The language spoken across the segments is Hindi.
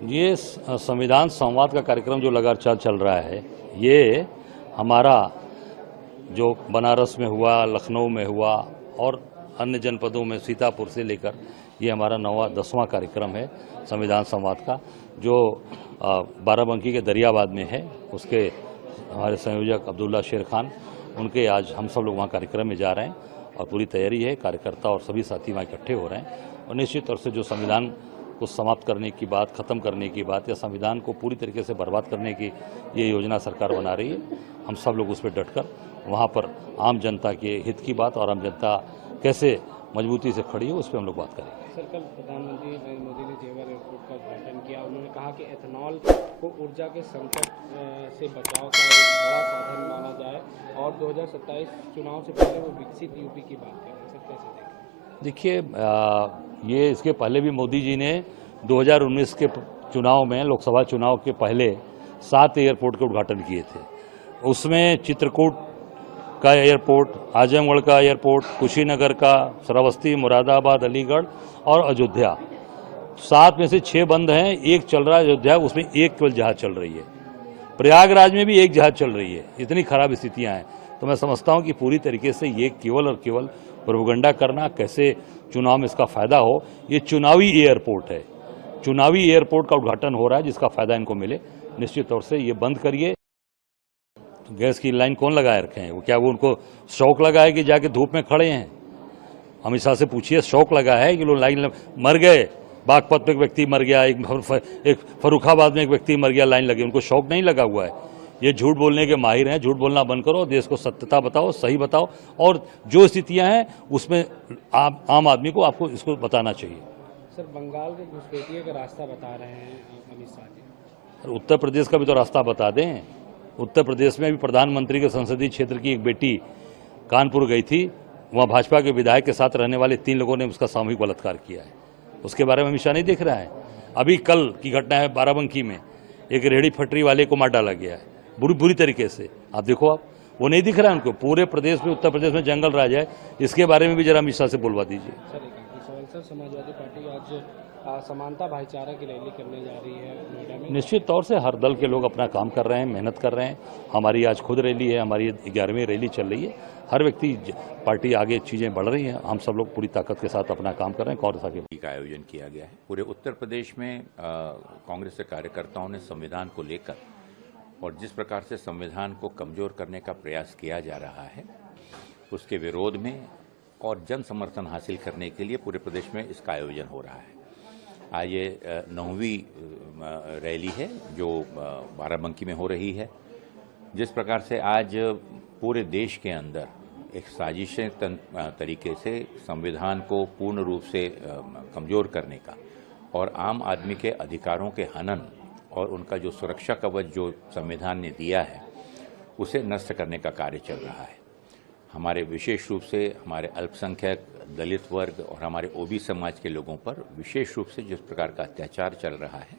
ये संविधान संवाद का कार्यक्रम जो लगातार चल रहा है, ये हमारा जो बनारस में हुआ, लखनऊ में हुआ और अन्य जनपदों में सीतापुर से लेकर ये हमारा 10वां कार्यक्रम है संविधान संवाद का, जो बाराबंकी के दरियाबाद में है। उसके हमारे संयोजक अब्दुल्ला शेर खान, उनके आज हम सब लोग वहाँ कार्यक्रम में जा रहे हैं और पूरी तैयारी है। कार्यकर्ता और सभी साथी वहाँ इकट्ठे हो रहे हैं और निश्चित तौर से जो संविधान को समाप्त करने की बात, ख़त्म करने की बात या संविधान को पूरी तरीके से बर्बाद करने की ये योजना सरकार बना रही है। हम सब लोग उस पर डटकर वहाँ पर आम जनता के हित की बात और आम जनता कैसे मजबूती से खड़ी है उस पर हम लोग बात करेंगे। सर, कल प्रधानमंत्री नरेंद्र मोदी ने जेवर एयरपोर्ट का उद्घाटन किया। उन्होंने कहा कि एथेनॉल को ऊर्जा के संकट से बचाव का एक बड़ा साधन माना जाए और 2027 चुनाव से पहले वो विकसित यूपी की बात कर रहे हैं। सर, कैसे देखिए, ये इसके पहले भी मोदी जी ने 2019 के चुनाव में, लोकसभा चुनाव के पहले 7 एयरपोर्ट के उद्घाटन किए थे। उसमें चित्रकूट का एयरपोर्ट, आजमगढ़ का एयरपोर्ट, कुशीनगर का, श्रावस्ती, मुरादाबाद, अलीगढ़ और अयोध्या, 7 में से 6 बंद हैं, 1 चल रहा है अयोध्या, उसमें 1 केवल जहाज चल रही है। प्रयागराज में भी 1 जहाज चल रही है। इतनी खराब स्थितियां हैं, तो मैं समझता हूं कि पूरी तरीके से ये केवल और केवल प्रोपेगेंडा करना, कैसे चुनाव में इसका फायदा हो। ये चुनावी एयरपोर्ट है, चुनावी एयरपोर्ट का उद्घाटन हो रहा है जिसका फायदा इनको मिले। निश्चित तौर से ये बंद करिए। तो गैस की लाइन कौन लगाए रखे हैं? वो क्या वो उनको शौक लगा है कि जाके धूप में खड़े हैं? अमित शाह से पूछिए, शौक लगा है कि लोग लाइन मर गए? बागपत में एक व्यक्ति मर गया, एक फर्रुखाबाद में एक व्यक्ति मर गया, लाइन लगी। उनको शौक नहीं लगा हुआ है। ये झूठ बोलने के माहिर हैं। झूठ बोलना बंद करो, देश को सत्यता बताओ, सही बताओ और जो स्थितियां हैं उसमें आम आदमी को आपको इसको बताना चाहिए। सर, बंगाल के घुसपैठियों का रास्ता बता रहे हैं अमित शाह जी। उत्तर प्रदेश का भी तो रास्ता बता दें। उत्तर प्रदेश में भी प्रधानमंत्री के संसदीय क्षेत्र की एक बेटी कानपुर गई थी, वहाँ भाजपा के विधायक के साथ रहने वाले 3 लोगों ने उसका सामूहिक बलात्कार किया है। उसके बारे में अमित शाह नहीं देख रहा है? अभी कल की घटना है, बाराबंकी में एक रेहड़ी फटरी वाले को मार डाला गया है बुरी तरीके से। आप देखो, आप वो नहीं दिख रहा है उनको? पूरे प्रदेश में, उत्तर प्रदेश में जंगल राज है। इसके बारे में भी जरा अमित शाह से बोलवा दीजिए। सर, समाजवादी पार्टी आज समानता भाईचारा की रैली करने जा रही है नोएडा में। निश्चित तौर से हर दल के लोग अपना काम कर रहे हैं, मेहनत कर रहे हैं। हमारी आज खुद रैली है, हमारी 11वीं रैली चल रही है। हर व्यक्ति, पार्टी आगे चीज़ें बढ़ रही हैं। हम सब लोग पूरी ताकत के साथ अपना काम कर रहे हैं। कांग्रेस आगे का आयोजन किया गया है। पूरे उत्तर प्रदेश में कांग्रेस के कार्यकर्ताओं ने संविधान को लेकर और जिस प्रकार से संविधान को कमजोर करने का प्रयास किया जा रहा है, उसके विरोध में और जन समर्थन हासिल करने के लिए पूरे प्रदेश में इसका आयोजन हो रहा है। आज ये 9वीं रैली है जो बाराबंकी में हो रही है। जिस प्रकार से आज पूरे देश के अंदर एक साजिशें तरीके से संविधान को पूर्ण रूप से कमज़ोर करने का और आम आदमी के अधिकारों के हनन और उनका जो सुरक्षा कवच जो संविधान ने दिया है उसे नष्ट करने का कार्य चल रहा है। हमारे विशेष रूप से हमारे अल्पसंख्यक, दलित वर्ग और हमारे ओबी समाज के लोगों पर विशेष रूप से जिस प्रकार का अत्याचार चल रहा है,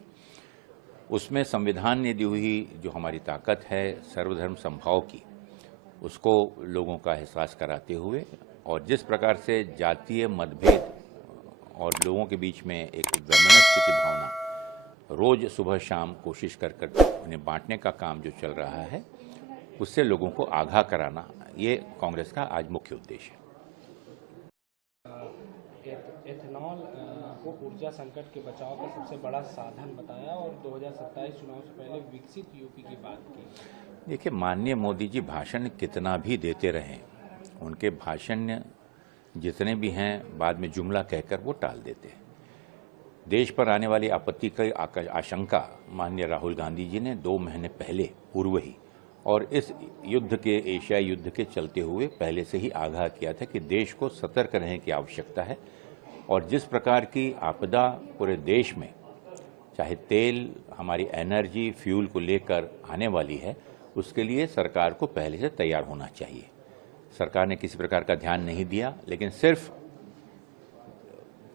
उसमें संविधान ने दी हुई जो हमारी ताकत है सर्वधर्म समभाव की, उसको लोगों का एहसास कराते हुए और जिस प्रकार से जातीय मतभेद और लोगों के बीच में एक वैमनस्य की भावना रोज सुबह शाम कोशिश कर उन्हें बांटने का काम जो चल रहा है, उससे लोगों को आगाह कराना, ये कांग्रेस का आज मुख्य उद्देश्य है। एथेनॉल को ऊर्जा संकट के बचाव का सबसे बड़ा साधन बताया और 2027 चुनाव से पहले विकसित यूपी की बात की। देखिए, माननीय मोदी जी भाषण कितना भी देते रहें, उनके भाषण जितने भी हैं बाद में जुमला कहकर वो टाल देते हैं। देश पर आने वाली आपत्ति की आशंका माननीय राहुल गांधी जी ने 2 महीने पहले पूर्व ही और इस युद्ध के, एशियाई युद्ध के चलते हुए पहले से ही आगाह किया था कि देश को सतर्क रहने की आवश्यकता है और जिस प्रकार की आपदा पूरे देश में, चाहे तेल, हमारी एनर्जी, फ्यूल को लेकर आने वाली है, उसके लिए सरकार को पहले से तैयार होना चाहिए। सरकार ने किसी प्रकार का ध्यान नहीं दिया, लेकिन सिर्फ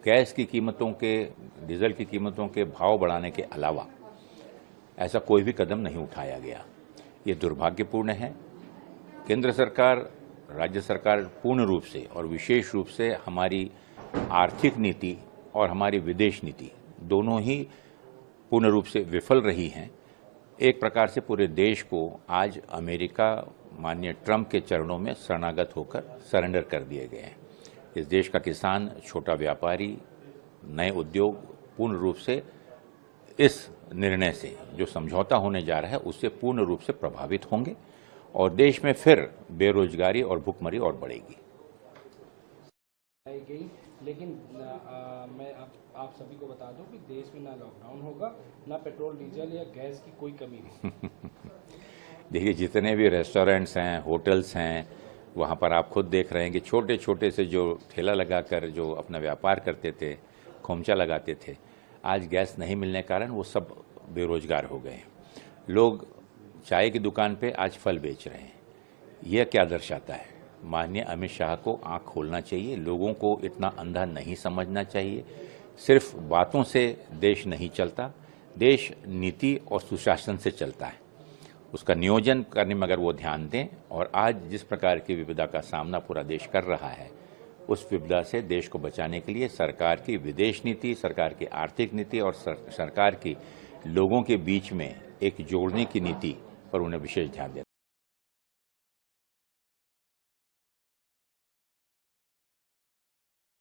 गैस की कीमतों के, डीजल की कीमतों के भाव बढ़ाने के अलावा ऐसा कोई भी कदम नहीं उठाया गया। ये दुर्भाग्यपूर्ण है। केंद्र सरकार, राज्य सरकार पूर्ण रूप से और विशेष रूप से हमारी आर्थिक नीति और हमारी विदेश नीति दोनों ही पूर्ण रूप से विफल रही हैं, एक प्रकार से पूरे देश को आज अमेरिका माननीय ट्रंप के चरणों में शरणागत होकर सरेंडर कर दिए गए हैं। इस देश का किसान, छोटा व्यापारी, नए उद्योग पूर्ण रूप से इस निर्णय से, जो समझौता होने जा रहा है, उससे पूर्ण रूप से प्रभावित होंगे और देश में फिर बेरोजगारी और भुखमरी और बढ़ेगी। गई, लेकिन मैं आप सभी को बता दूं कि देश में ना लॉकडाउन होगा, ना पेट्रोल डीजल या गैस की कोई कमी नहीं। देखिए, जितने भी रेस्टोरेंट्स हैं, होटल्स हैं, वहाँ पर आप खुद देख रहे हैं कि छोटे छोटे से जो ठेला लगाकर जो अपना व्यापार करते थे, खोमचा लगाते थे, आज गैस नहीं मिलने के कारण वो सब बेरोजगार हो गए। लोग चाय की दुकान पे आज फल बेच रहे हैं। यह क्या दर्शाता है? माननीय अमित शाह को आंख खोलना चाहिए, लोगों को इतना अंधा नहीं समझना चाहिए। सिर्फ बातों से देश नहीं चलता, देश नीति और सुशासन से चलता है। उसका नियोजन करने में अगर वो ध्यान दें, और आज जिस प्रकार की विपदा का सामना पूरा देश कर रहा है, उस विपदा से देश को बचाने के लिए सरकार की विदेश नीति, सरकार की आर्थिक नीति और सरकार की लोगों के बीच में एक जोड़ने की नीति पर उन्हें विशेष ध्यान देना